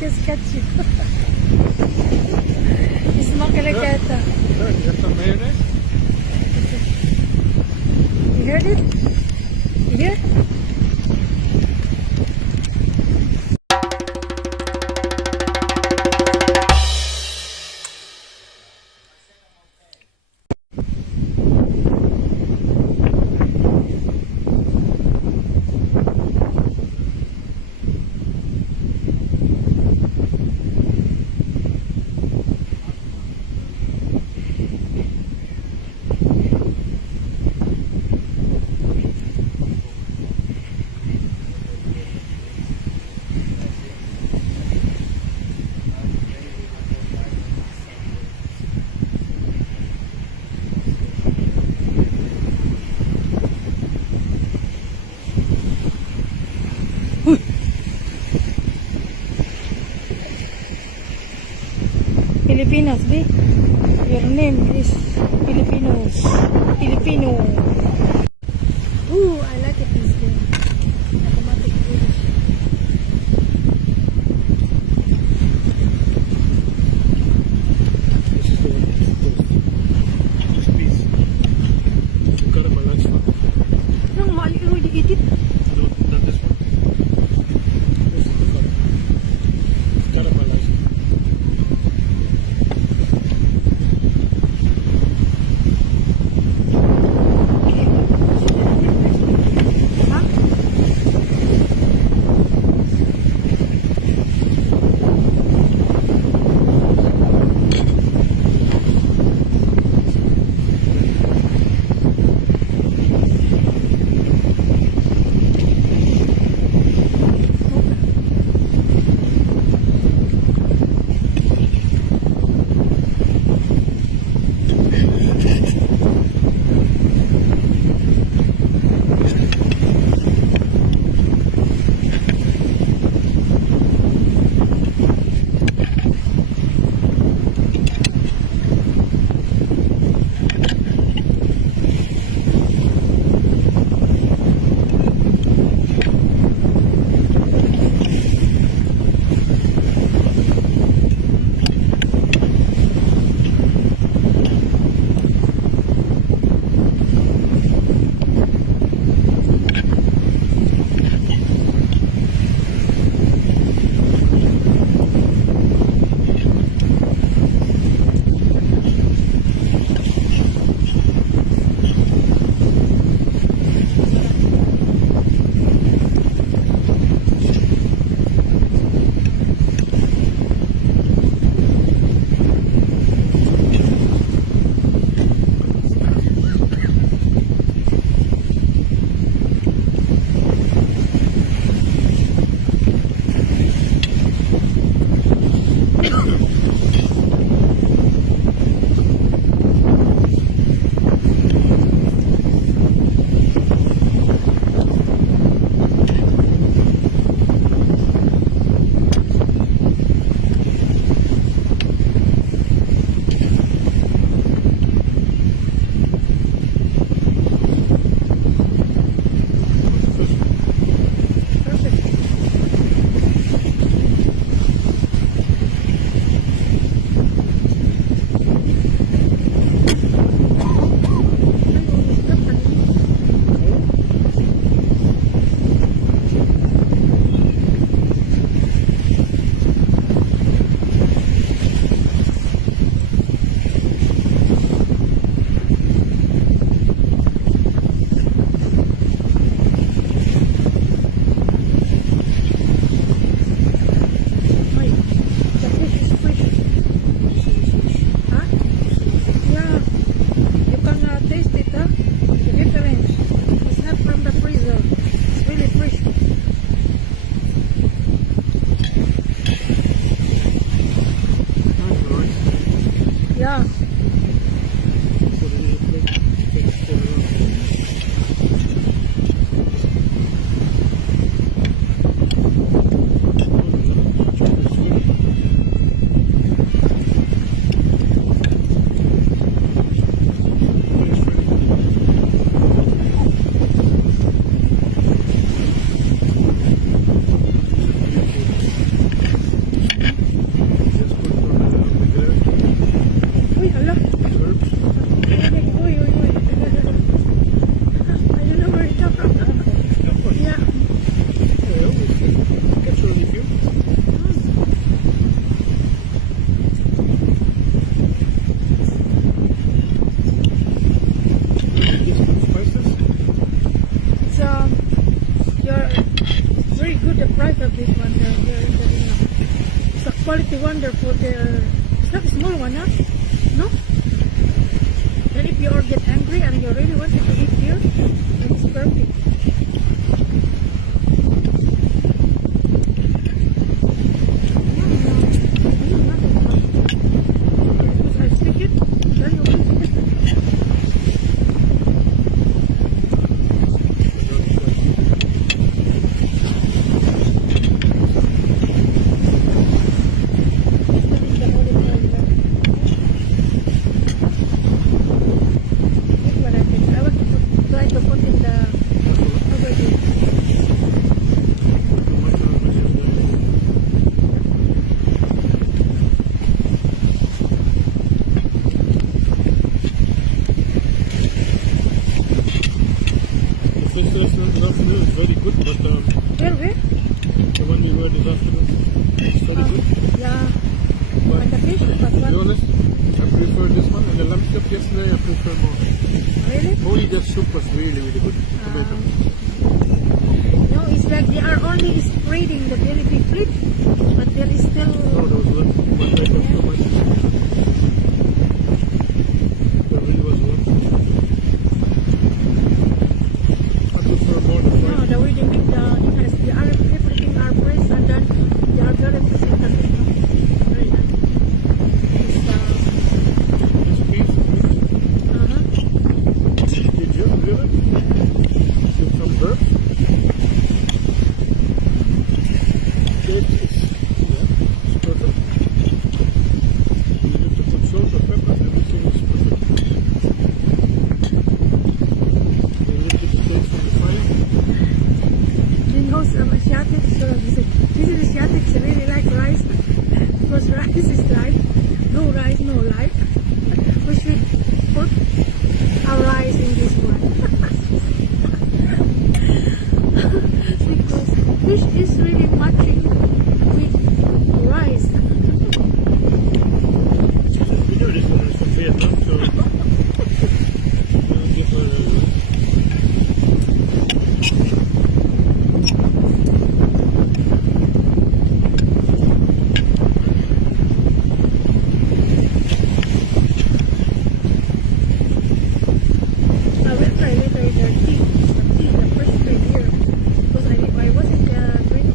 Just catch you. He's not gonna get You have some mayonnaise? You heard it? You hear? Filipinos, B. Your name is Filipinos. Filipino. Ooh, I like it this thing. Automatic British. This is the one that's toast. This piece. You caramelize one. No, I already eat it. No, not this one. This is the one. Caramelize. the price of this one. It's a quality one. For their, it's not a small one, huh? No. And if you all get angry and you really want to eat here, then it's perfect. I stick it, then you eat it. This restaurant this afternoon is very good, but Where? the one we were this afternoon is very good. Yeah. But And the fish, but to be what? honest, I prefer this one. And the lamb chop yesterday, I prefer more. Really? Only the soup was really, really good. Tomato. No, it's like they are only spreading the very big flip, but there is still. Oh, there was one type of tomato. There really was one. I prefer more the No, fried. the way they make they are everything are pressed and then they are very specific. Very nice. It's, This piece, did you really? With some herbs. Taste is, it's perfect. You need to put salt or pepper, everything is perfect. A little bit of taste from the fire. You know, some Asiatics, this is Asiatics really like rice because rice is life. No rice, no life. We should put our rice in this one because fish is really matching with rice. We know this one is from Vietnam, so I'll give her I will try later the tea, the fresh tea here because I wasn't drink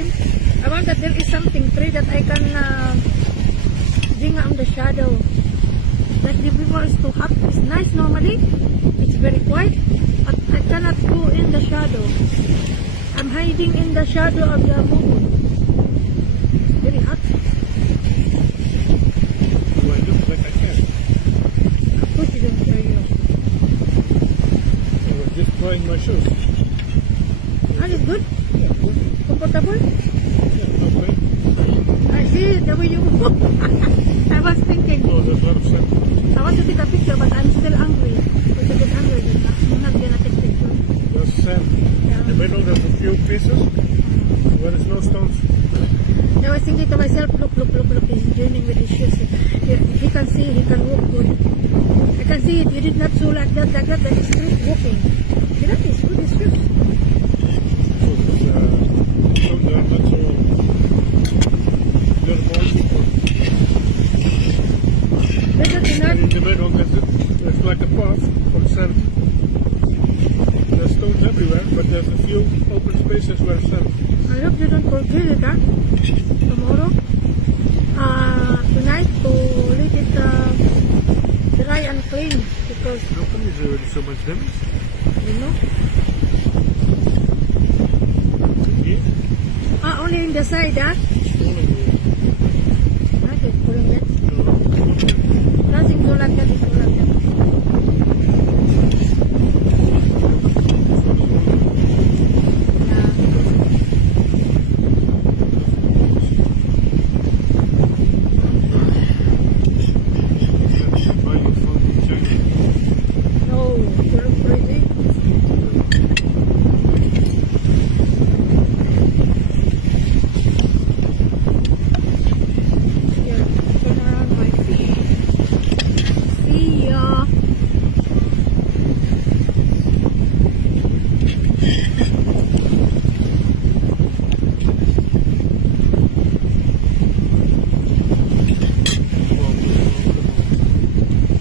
green. I want that there is something tree that I can bring on the shadow. Like the before is too hot. It's nice normally. It's very quiet. But I cannot go in the shadow. I'm hiding in the shadow of the moon. Very hot. Do I look like I can? Of course you don't wear your. I was just trying my shoes. Ah, it's good. Yeah, good. Comfortable. Yeah, not bad. I see the way you move. I was thinking. No, there's a lot of sand. I want to take a picture, but I'm still hungry. Because I get hungry, I'm not gonna take picture. There's sand. Yeah. The middle, there's a few pieces where there's no stones. I was thinking to myself, look, he's journeying with his shoes. He can see, he can walk good. I can see it, you did not do like that is straight walking. See that is good, his shoes. So they're not so, they're more equal. Better to not, And in the middle, there's like a path from sand. There's stones everywhere, but there's a few open spaces where sand. I hope you don't forget it, huh? Tomorrow. Tonight to let it dry and clean because, How come there's already so much damage? you know, Yeah. only in the side, huh?